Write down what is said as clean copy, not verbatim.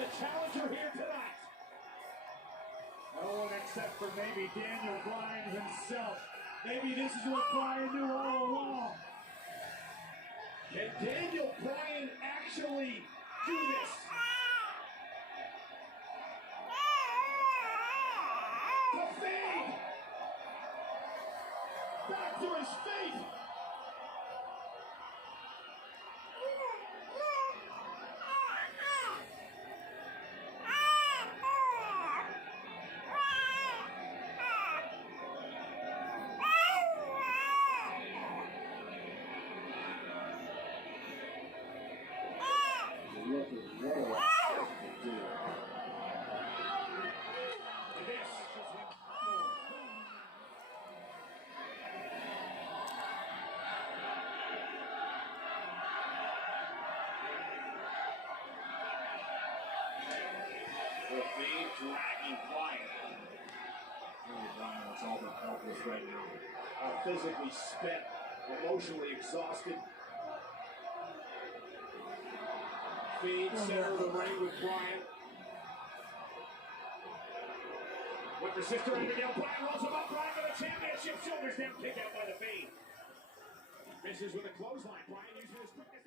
the challenger here tonight. No one except for maybe Daniel Bryan himself. Maybe this is what Bryan knew all along. Can Daniel Bryan actually do this? The fade! Back to his feet! Dragging Bryan. Bryan is all but helpless right now. Physically spent, emotionally exhausted. Feed center of the ring with Bryan. With the sister Abigail, Bryan rolls him up. Bryan for the championship. Shoulders down, kick out by the Fiend. Misses with a clothesline. Bryan using his quickness.